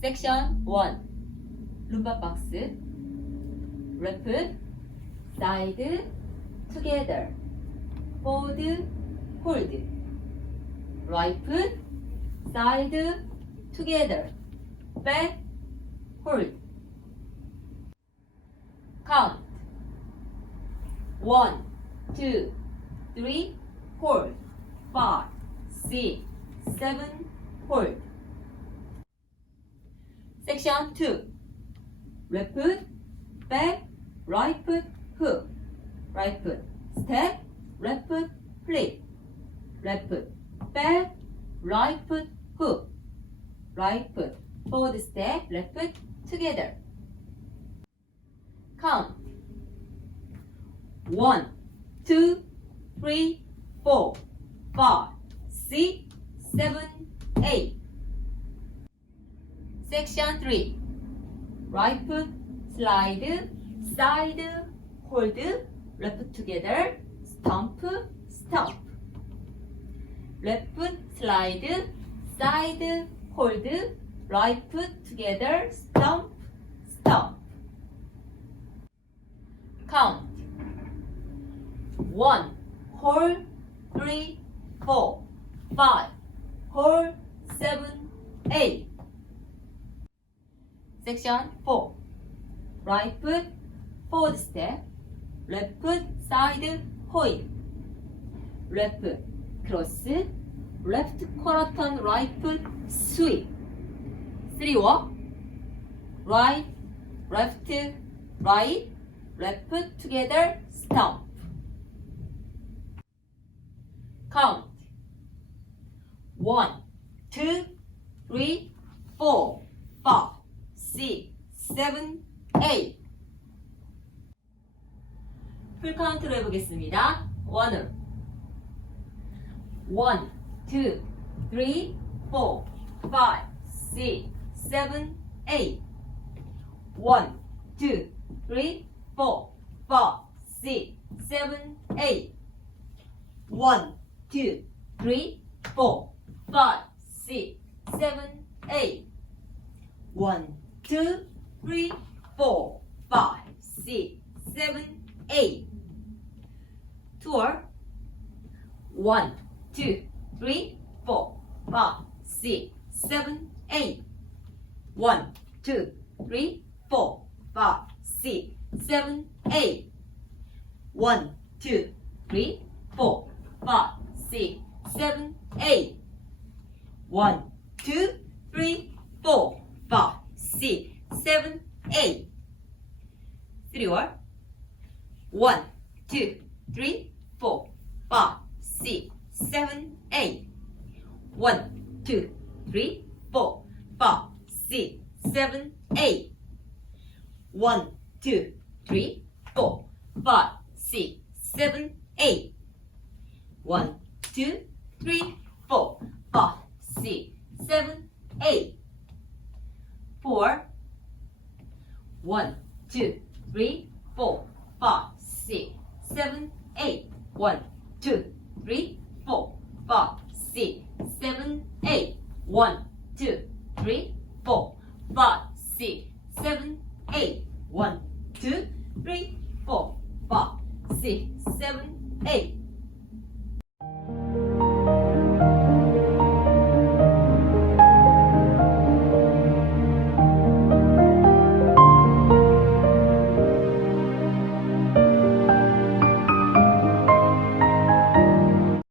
섹션 1 룸바 박스 left, side, together, hold, hold, right, side, together, back, hold. Count 1, 2, 3, 4, 5, 6, 7, hold. Section 2 left foot, back, right foot, hook, right foot, step, left foot, flip, left foot, back, right foot, hook, right foot, forward step, left foot, together. Count 1, 2, 3, 4, 5, 6, 7, 8. Section 3 right foot, slide, side, hold, left foot together, stomp, stomp. Left foot, slide, side, hold, right foot together, stomp, stomp. Count 1, hold, 3, 4, 5, hold, 7, 8. Section 4 right foot, forward step, left foot, side, hold, left foot, cross, left quarter turn, right foot, sweep, 3 walk, right, left, right, left foot together, stomp. Count 1, 2, 3, 4, 5, 6, 7, 8. 풀 카운트로 해보겠습니다. 원으로 1, 2, 3, 4, 5, 6, 7, 8. 1, 2, 3, 4, 5, 6, 7, 8. 1, 2, 3, 4, 5, 6, 7, 8. 1, 2, 3, 4, 5, 6, 7, 8. Tour 1, 2, 3, 4, 5, 6, 7, 8. 1, 2, 3, 4, 5, 6, 7, 8. 1, 2, 3, 4, 5, 6, 7, 8. 1, 2, 3, 4, 5, 6, 7, 8. 3 or 1, 2, 3, 4, 5, 6, 7, 8. 1, 2, 3, 4, 5, 6, 7, 8. 1, 2, 3, 4, 5, 6, 7, 8. 1, 2, 3, 4, 5, 6, 7, 8. 4, 1, 2, 3, 4, 5, 6, 7, 8. 1, 2, 3, 4, 5, 6, 7, 8. 1, 2, 3, 4, 5, 6, 7, 8. 1, 2, 3, 4, 5, 6, 7, 8.